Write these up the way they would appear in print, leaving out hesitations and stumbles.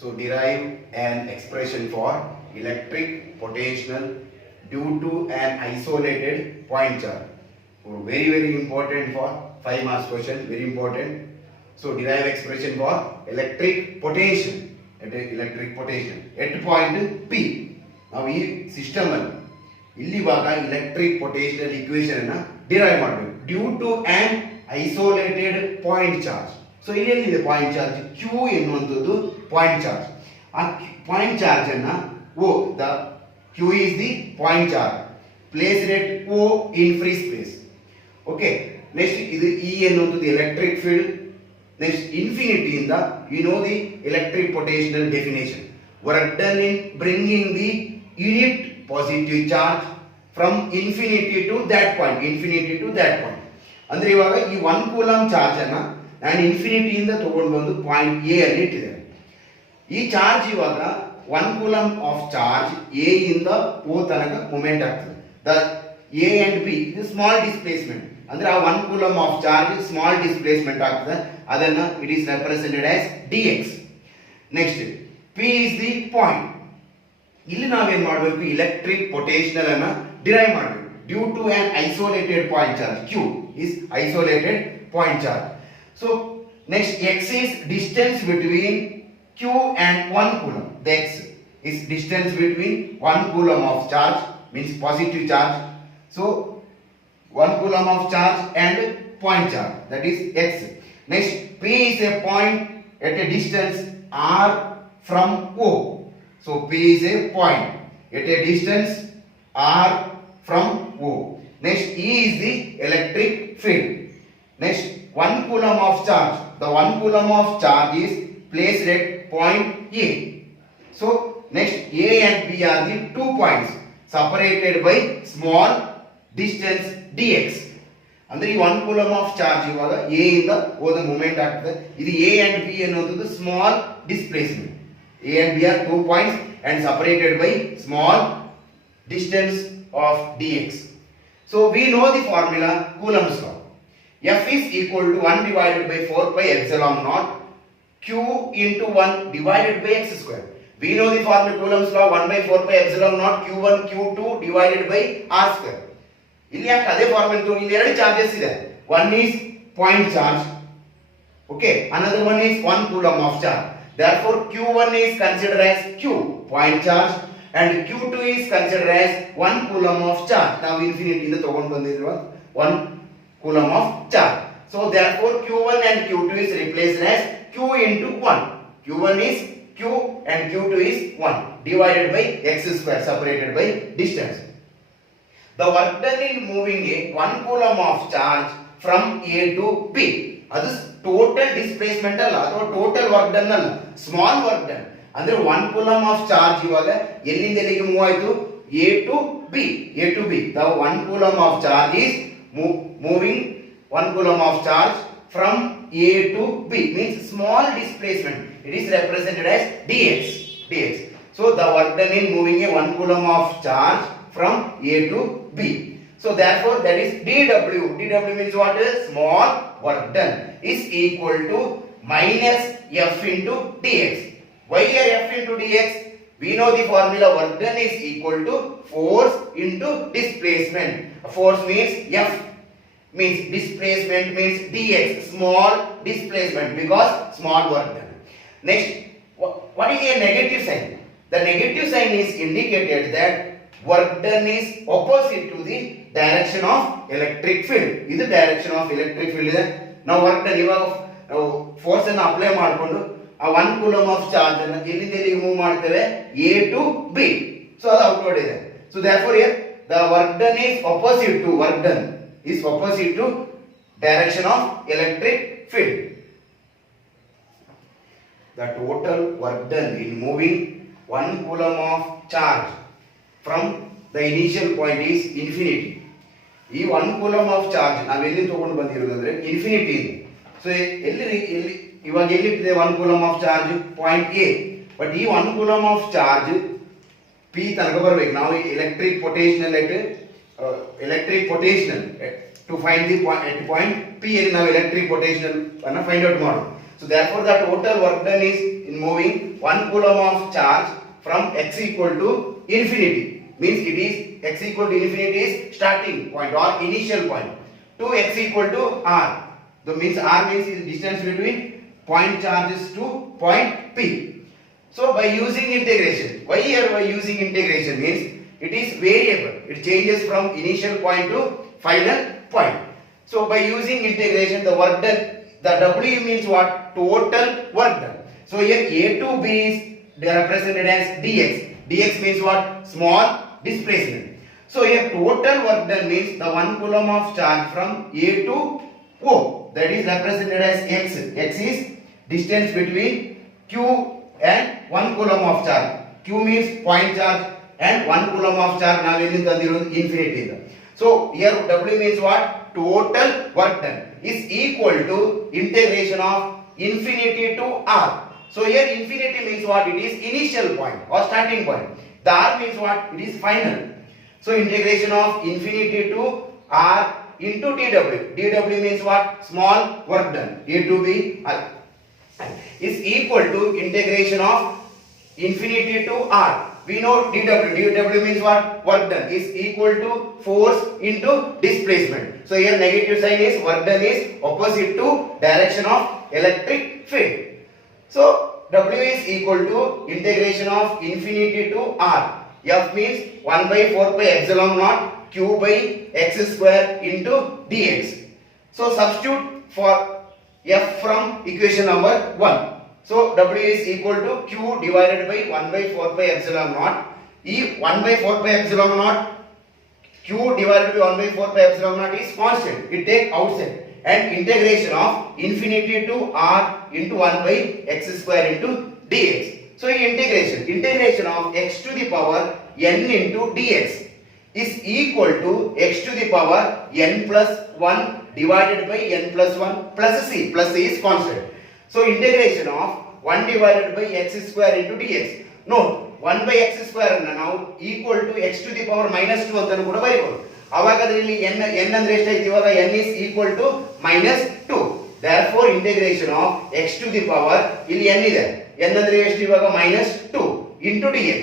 So derive an expression for electric potential due to an isolated point charge. So very important for 5 marks question, very important. So derive expression for electric potential at point P. Now ಈ system ಅಲ್ಲಿ ಇಲ್ಲಿ ಇವಾಗ electric potential equation ಅನ್ನು derive ಮಾಡಬೇಕು due to an isolated point charge. So ಇಲ್ಲಿ ಎಲ್ಲಿದೆ point charge? Q ಎನ್ನುವಂಥದ್ದು point charge. ಆ ಪಾಯಿಂಟ್ ಚಾರ್ಜ್ ಅನ್ನ Q is the point charge placed at O in free space. Okay, next ಇದು E ಎನ್ನುವಂಥದ್ದು electric field. Next infinity ಇಂದ you know the electric potential definition. Work done in bringing the unit positive charge from infinity to that point. ಅಂದ್ರೆ ಇವಾಗ ಈ 1 coulomb charge ಅನ್ನ ನಾನು infinity ಇಂದ ತಗೊಂಡು ಬಂದು ಪಾಯಿಂಟ್ ಎ ಅಲ್ಲಿ ಇಟ್ಟಿದ್ದೇನೆ. ಈ ಚಾರ್ಜ್ ಇವಾಗ 1 ಕೂಲಂಬ್ ಆಫ್ ಚಾರ್ಜ್ ಎ ಇಂದ ಓ ತನಕ ಮೂವ್ಮೆಂಟ್ ಆಗ್ತದೆ. ದ ಎ ಅಂಡ್ ಬಿ ಇದು ಸ್ಮಾಲ್ ಡಿಸ್ಪ್ಲೇಸ್ಮೆಂಟ್, ಅಂದ್ರೆ ಆ 1 coulomb of charge small displacement ಆಗ್ತದೆ. ಅದನ್ನ it is represented as dx. Next P is the point. ಇಲ್ಲಿ ನಾವೇನ್ ಮಾಡಬೇಕು? ಎಲೆಕ್ಟ್ರಿಕ್ ಪೊಟೆನ್ಷಿಯಲ್ ಅನ್ನ ಡಿರೈವ್ ಮಾಡಬೇಕು due to an isolated point charge. Q is isolated point charge. So next x is distance between Q and 1 coulomb. The x is distance between 1 coulomb of charge, means positive charge. So 1 coulomb of charge and point charge, that is x. Next P is a point at a distance r from O. So P is a point at a distance r from O. Next E is the electric field. Next 1 coulomb of charge. The 1 coulomb of charge is placed at point A. So next A and B are the 2 points separated by small distance dx. ಅಂದ್ರೆ ಈ 1 coulomb of charge ಇವಾಗ A ಇಂದ ಹೋದ movement ಆಗ್ತದೆ. ಇದು A and B ಅನ್ನುವಂಥದ್ದು small displacement. A and B are 2 points and separated by small distance of dx. So we know the formula Coulomb's law. F is equal to 1 divided by 4 pi epsilon naught Q into 1 divided by x square. We know the formula Coulomb's law 1 by 4 pi epsilon naught Q1 Q2 divided by r square. ಇಲ್ಲಿ ಯಾಕೆ ಅದೇ formula ತಗೊಂಡು ಇಲ್ಲಿ ಎರಡು charges ಇದೆ. One is point charge, okay, another one is 1 coulomb of charge. Therefore Q1 is considered as Q point charge and Q2 is considered as 1 coulomb of charge. ನಾವು infinity ಇಂದ ತಗೊಂಡು ಬಂದಿರುವ 1 coulomb of charge. So therefore Q1 and Q2 is replaced as Q into 1. Q1 is Q and Q2 is 1 divided by x square separated by distance. The work done in moving a 1 coulomb of charge from A to B. ಅದು total displacement ಅಲ್ಲ ಅಥವಾ total work done ಅಲ್ಲ, small work done. ಅಂದ್ರೆ 1 coulomb of charge ಇವಾಗ ಎಲ್ಲಿಂದ ಎಲ್ಲಿಗೆ move ಆಯ್ತು? A to B. The 1 coulomb of charge is moving 1 coulomb of charge from A to B, means small displacement. It is represented as dx. So the work done in moving a 1 coulomb of charge from A to B. So therefore that is dw. Dw means what? Small work done is equal to minus F into dx. Why here F into dx? We know the formula work done is equal to force into displacement. Force means F, means displacement means dx, small displacement, because small work done. Next, what is a negative sign? The negative sign is indicated that work done is opposite to the direction of electric field. This is direction of electric field ಇದೆ. ನಾವು work done ಇವಾಗ ನಾವು force ಅನ್ನು apply ಮಾಡಿಕೊಂಡು ಆ 1 coulomb of charge ಅನ್ನು ಎಲ್ಲಿಂದ ಎಲ್ಲಿಗೆ ಮೂವ್ ಮಾಡ್ತೇವೆ? A to B. ಸೊ ಅದು ಔಟ್ವರ್ಡ್ ಇದೆ. So therefore here the work done is opposite to direction of electric field. The total work done in moving 1 coulomb of charge from the initial point is infinity. ಈ 1 coulomb of charge ನಾವು ಎಲ್ಲಿ ತಗೊಂಡು ಬಂದಿರೋದಂದ್ರೆ infinity ಇದೆ. So ಎಲ್ಲಿ ಇವಾಗ ಎಲ್ಲಿಟ್ಟಿದೆ 1 coulomb of charge? Point A. But ಈ 1 coulomb of charge P ತನಕ ಬರಬೇಕು. ನಾವು electric potential to find the point P ಅಲ್ಲಿ ನಾವು ಎಲೆಕ್ಟ್ರಿಕ್ ಪೊಟೆನ್ಷಿಯಲ್ ಅನ್ನು ಫೈಂಡ್ ಔಟ್ ಮಾಡೋದು. So therefore the total work done is in moving 1 coulomb of charge from x equal to infinity, means it is x equal to infinity is starting point or initial point, to x equal to r. The means r means is distance between point charges to point P. So by using integration, why here by using integration means it is variable. It changes from initial point to final point. So by using integration, the work done, the W means what? Total work done. So here A to B is represented as dx. Dx means what? Small displacement. So here total work done means the 1 coulomb of charge from A to O, that is represented as x. X is distance between Q and 1 coulomb of charge. Q means point charge and 1 coulomb of charge now infinity. So here W means what? Total work done is equal to integration of infinity to R. So here infinity means what? It is initial point or starting point. The R means what? It is final. So integration of infinity to R into dW. dW means what? Small work done. A to B is equal to integration of infinity to R. We know dW. dW means what? Work done is equal to force into displacement. So here negative sign is work done is opposite to direction of electric field. So W is equal to integration of infinity to R. F means 1 by 4 pi epsilon naught Q by x square into dx. So substitute for F from equation number 1. So W is equal to Q divided by 1 by 4 pi epsilon naught. If 1 by 4 pi epsilon naught, Q divided by 1 by 4 pi epsilon naught is constant. It take outside. And integration of infinity to R into 1 by x square into dx. So integration of x to the power n into dx is equal to x to the power n plus 1 divided by n plus 1 plus c. Plus c is constant. So integration of 1 divided by x square into dx. Note 1 by x square now equal to x to the power minus 2 ಅಂತ ಕೂಡ ಬರೆಯಬಹುದು. ಆವಾಗ ಅದರಲ್ಲಿ n ಅಂದ್ರೆ ಎಷ್ಟಾಯ್ತು ಇವಾಗ n is equal to minus 2. Therefore integration of x to the power ಇಲ್ಲಿ n ಇದೆ. n ಅಂದ್ರೆ ಎಷ್ಟು ಇವಾಗ minus 2 into dx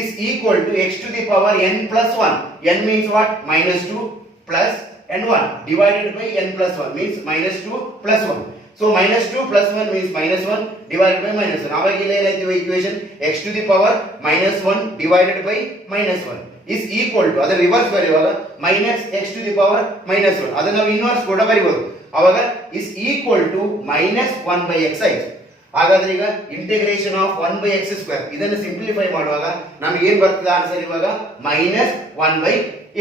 is equal to x to the power n plus 1. n means what? Minus 2 plus and 1 divided by n plus 1 means minus 2 plus 1. So minus 2 plus 1 means minus 1 divided by minus 1. ಆವಾಗ ಇಲ್ಲಿ ಏನಾಯ್ತು equation x to the power minus 1 divided by minus 1 is equal to ಅದರ reverse ಬರೆಯುವಾಗ minus x to the power minus 1 ಅದನ್ನ ನಾವು inverse ಕೂಡ ಬರೆಯಬಹುದು. ಆವಾಗ is equal to minus 1 by x ಆಯ್ತು. ಹಾಗಾದ್ರೆ ಈಗ integration of 1 by x square ಇದನ್ನು ಸಿಂಪ್ಲಿಫೈ ಮಾಡುವಾಗ ನಮಗೆ ಏನು ಬರ್ತದೆ ಆನ್ಸರ್ ಇವಾಗ minus 1 by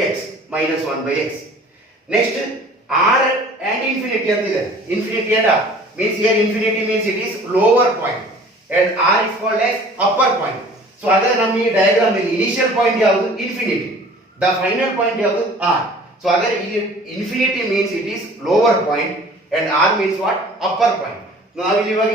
x minus 1 by x. Next R and infinity ಅಂತಿದೆ. Infinity and R means here infinity means it is lower point and R is called as upper point. So ಹಾಗಾದ್ರೆ ನಮ್ಮ ಈ diagram ಅಲ್ಲಿ initial point ಯಾವುದು? Infinity. The final point ಯಾವುದು? R. So ಹಾಗಾದ್ರೆ ಇಲ್ಲಿ infinity means it is lower point and R means what? Upper point. ನಾವು ಇಲ್ಲಿ ಇವಾಗ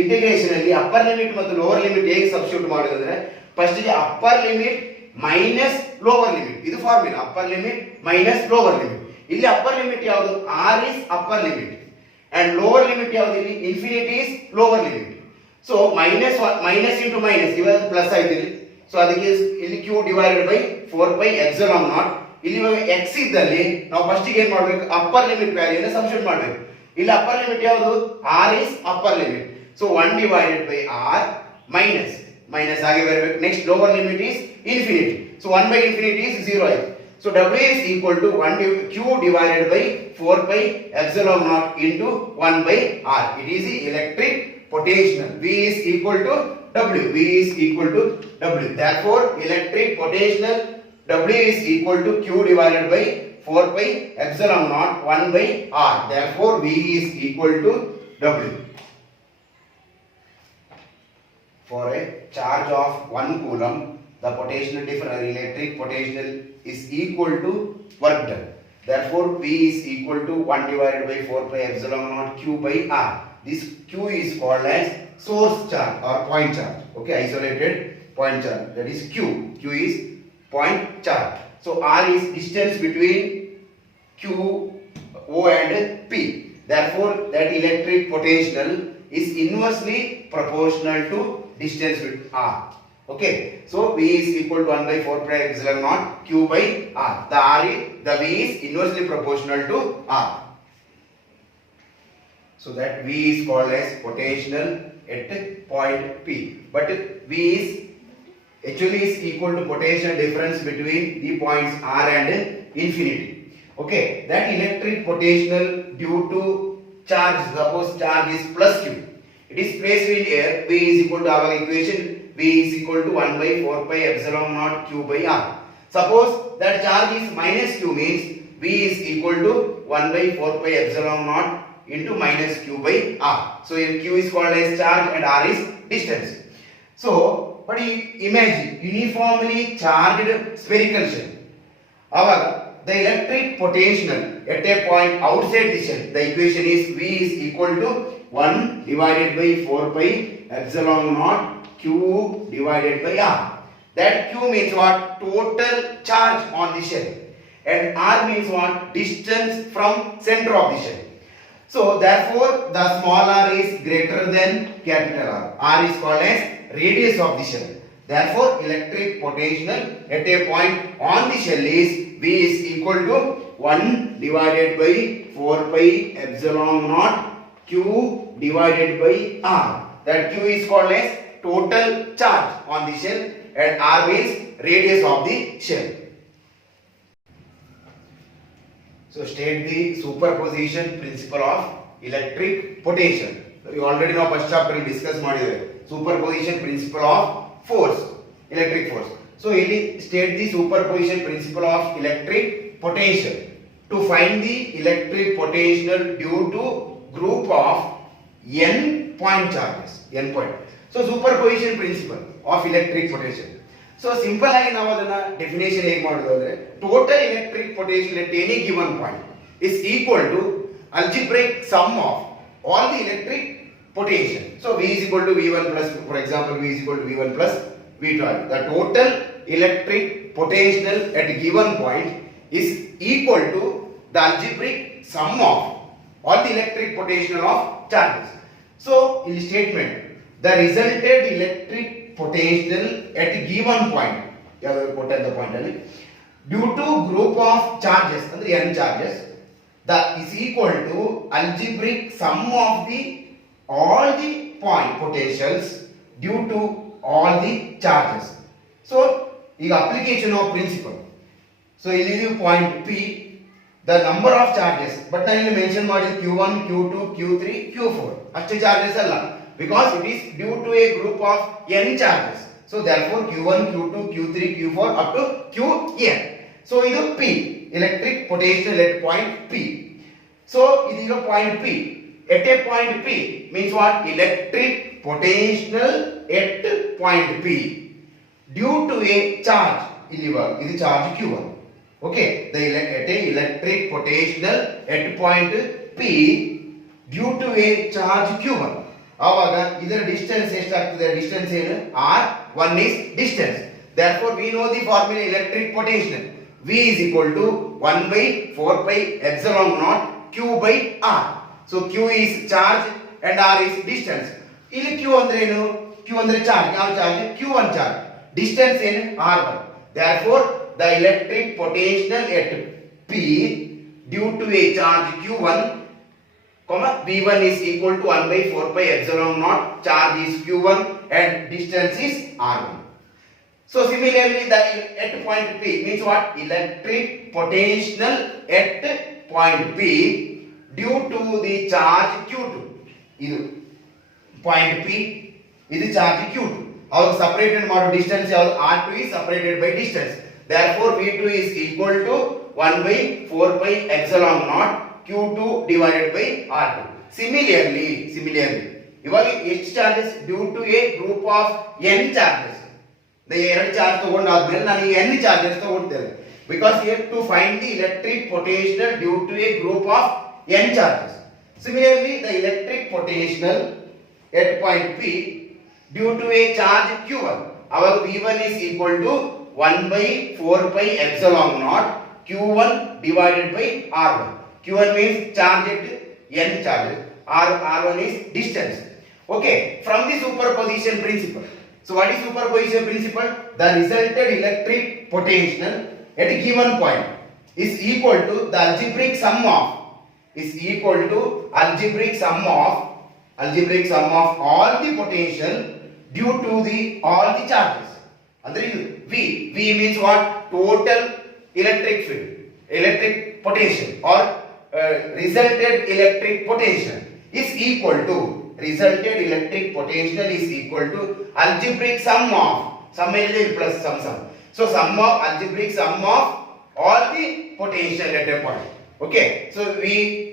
ಇಂಟಿಗ್ರೇಷನ್ ಅಲ್ಲಿ ಅಪ್ಪರ್ ಲಿಮಿಟ್ ಮತ್ತು ಲೋವರ್ ಲಿಮಿಟ್ ಹೇಗೆ ಸಬ್ಸ್ಟಿಟ್ಯೂಟ್ ಮಾಡೋದಂದ್ರೆ ಫಸ್ಟ್ ಗೆ upper limit minus lower limit ಇದು formula. Upper limit minus lower limit. ಇಲ್ಲಿ ಅಪ್ಪರ್ ಲಿಮಿಟ್ ಯಾವುದು? R is upper limit and lower limit ಯಾವುದು? ಇಲ್ಲಿ infinity is lower limit. So minus into minus ಇವಾಗ plus ಆಯ್ತು ಇಲ್ಲಿ. ಸೊ ಅದಕ್ಕೆ ಇಲ್ಲಿ q divided by 4 pi epsilon naught. ಇಲ್ಲಿ ಇವಾಗ x ಇದ್ದಲ್ಲಿ ನಾವು ಫಸ್ಟ್ ಗೆ ಏನು ಮಾಡಬೇಕು? ಅಪ್ಪರ್ ಲಿಮಿಟ್ ವ್ಯಾಲ್ಯೂ ಅನ್ನು ಸಬ್ಸ್ಟಿಟ್ಯೂಟ್ ಮಾಡಬೇಕು. ಇಲ್ಲಿ ಅಪ್ಪರ್ ಲಿಮಿಟ್ ಯಾವುದು? R is upper limit. So 1 divided by R minus ಆಗಿ ಬರಬೇಕು. Next lower limit is infinity. So 1 by infinity is 0 ಆಯ್ತು. So W is equal to Q divided by 4 pi epsilon naught into 1 by R. It is the electric potential. V is equal to W. V is equal to W. Therefore, electric potential W is equal to Q divided by 4 pi epsilon naught 1 by R. Therefore, V is equal to W. For a charge of 1 coulomb, the potential difference electric potential is equal to work done. Therefore, V is equal to 1 divided by 4 pi epsilon naught Q by R. This Q is called as source charge or point charge. Okay, isolated point charge. That is Q. Q is point charge. So R is distance between Q, O and P. Therefore, that electric potential is inversely proportional to distance with r. Okay, so V is equal to 1 by 4 pi epsilon naught Q by R. The V is inversely proportional to R. So that V is called as potential at point P. But V is actually is equal to potential difference between the points R and infinity. Okay, that electric potential due to charge, suppose charge is plus Q. It is placed in air. V is equal to our equation. V is equal to 1 by 4 pi epsilon naught Q by R. Suppose that charge is minus Q means V is equal to 1 by 4 pi epsilon naught into minus Q by R. So Q is called as charge and R is distance. So, but imagine uniformly charged spherical shell. The electric potential at a point outside the shell, the equation is V is equal to 1 divided by 4 pi epsilon naught Q divided by R. That Q means what? Total charge on the shell. And R means what? Distance from center of the shell. So therefore the small r is greater than capital R. R is called as radius of the shell. Therefore electric potential at a point on the shell is V is equal to 1 divided by 4 pi epsilon naught Q divided by R. That Q is called as total charge on the shell and R means radius of the shell. So state the superposition principle of electric potential. You already know first chapter we discussed superposition principle of force, electric force. So state the superposition principle of electric potential. To find the electric potential due to group of n point charges, n point. So superposition principle of electric potential. So simple ಆಗಿ ನಾವು ಅದನ್ನ definition ಹೇಗೆ ಮಾಡೋದು ಅಂದ್ರೆ total electric potential at any given point is equal to algebraic sum of all the electric potential. So V is equal to V1 plus, for example, V is equal to V1 plus V2. The total electric potential at a given point is equal to the algebraic sum of all the electric potential of charges. So in the statement, the resulted electric potential at a given point, due to group of charges, n charges, that is equal to algebraic sum of the all the point potentials due to all the charges. So, the application of principle. So, this is point P, the number of charges, but I will mention what is Q1, Q2, Q3, Q4. Actual charges because it is due to a group of n charges. So, therefore, Q1, Q2, Q3, Q4 up to Qn. So, this is P, electric potential at point P. So, this is a point P. At a point P means what? Electric potential at point P due to a charge. This is charge Q1. Okay, at a electric potential at point P due to a charge Q1. ಆವಾಗ ಇದರ distance ಎಷ್ಟಾಗ್ತದೆ? Distance ಏನು? R1 is distance. Therefore we know the formula electric potential. V is equal to 1 by 4 pi epsilon naught Q by R. So Q is charge and R is distance. ಇಲ್ಲಿ Q ಅಂದ್ರೆ ಏನು? Q ಅಂದ್ರೆ charge. ಯಾವ charge? Q1 charge. Distance ಏನು? R1. Therefore the electric potential at P due to a charge Q1, V1 is equal to 1 by 4 pi epsilon naught, charge is Q1 and distance is R1. So similarly the at point P means what? Electric potential at point P due to the charge Q2. This point P is charge Q2. Our separated model distance R2 is separated by distance. Therefore V2 is equal to 1 by 4 pi epsilon naught Q2 divided by R2. Similarly, ಇವಾಗ ಎಷ್ಟು charges due to a group of n charges. ಎರಡು charge ತಗೊಂಡಾದ್ಮೇಲೆ ನಾನು n charges ತಗೊಳ್ತೇನೆ because here to find the electric potential due to a group of n charges. Similarly, the electric potential at point P due to a charge Q1. Our V1 is equal to 1 by 4 pi epsilon naught Q1 divided by R1. Q1 means charge at n charges. R1 is distance. Okay, from the superposition principle. So what is superposition principle? The resulted electric potential at a given point is equal to the algebraic sum of all the potential due to the all the charges. Andre V means what? Total electric field, electric potential or resulted electric potential is equal to algebraic sum of plus sum. So sum of algebraic sum of all the potential at a point. Okay, so V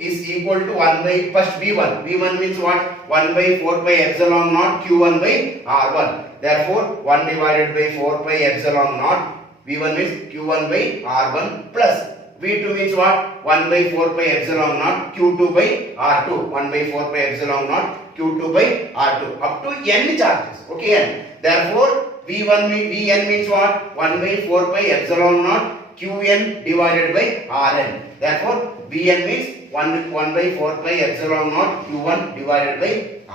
is equal to 1 by first V1. V1 means what? 1 by 4 pi epsilon naught Q1 by R1. Therefore 1 divided by 4 pi epsilon naught V1 means Q1 by R1 plus V2 means what? 1 by 4 pi epsilon naught Q2 by R2. 1 by 4 pi epsilon naught Q2 by R2 up to n charges. Okay, n. Therefore Vn means what? 1 by 4 pi epsilon naught Qn divided by Rn. Therefore Vn means 1 by 4 pi epsilon naught Q1 divided by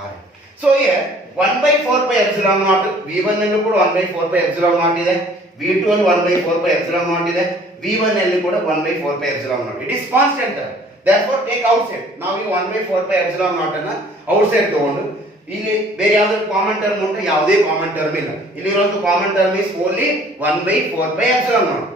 Rn. So here 1 by 4 pi epsilon naught V1 allu kuda 1 by 4 pi epsilon naught ide, V2 allu 1 by 4 pi epsilon naught ide, V1 allu kuda 1 by 4 pi epsilon naught. It is constant term. Therefore take outside. Now you 1 by 4 pi epsilon naught anna outside ತಗೊಂಡು ಇಲ್ಲಿ ಬೇರೆ ಯಾವ್ದಾದ್ರು common term ಉಂಟು? ಯಾವುದೇ common term ಇಲ್ಲ. ಇಲ್ಲಿರುವಂತ common term is only 1 by 4 pi epsilon naught.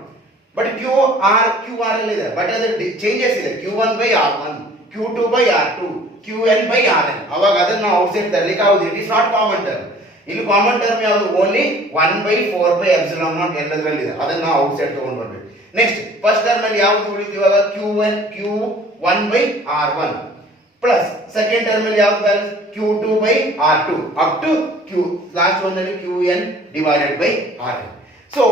But QR ಇದೆ, but ಅದು ಚೇಂಜಸ್ ಇದೆ. Q1 by R1, Q2 by R2, Qn by Rn. ಅವಾಗ ಅದನ್ನ ನಾವು ಔಟ್ಸೈಡ್ ತರಲಿಕ್ಕೆ ಆಗುದಿಲ್ಲ. It is not common term. ಇಲ್ಲಿ ಕಾಮನ್ ಟರ್ಮ್ ಯಾವುದು? Only 1 by 4 pi epsilon naught ಎಲ್ಲದರಲ್ಲಿ ಇದೆ. ಅದನ್ನ ನಾವು ಔಟ್ಸೈಡ್ ತಗೊಂಡು ಬರಬೇಕು. ನೆಕ್ಸ್ಟ್ ಫಸ್ಟ್ ಟರ್ಮ್ ಅಲ್ಲಿ ಯಾವುದು ಉಳಿತು? ಇವಾಗ Q1 by R1 plus second term ಅಲ್ಲಿ ಯಾವುದು balance? Q2 by R2 up to Q last one ಅಲ್ಲಿ Qn divided by Rn. So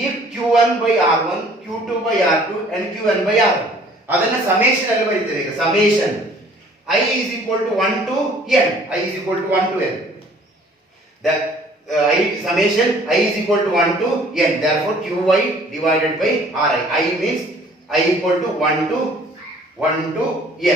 ಈ Q1 by R1, Q2 by R2 and Qn by Rn ಅದನ್ನ summation ಅಲ್ಲಿ ಬರೀತೇವೆ. ಈಗ summation I is equal to 1 to n. I is equal to 1 to n. That summation I is equal to 1 to n. Therefore Qy divided by Ri. I means I equal to 1 to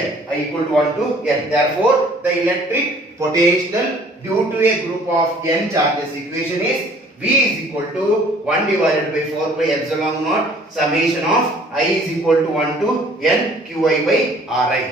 n. I equal to 1 to n. Therefore the electric potential due to a group of n charges equation is V is equal to 1 divided by 4 pi epsilon naught summation of I is equal to 1 to n Qi by Ri.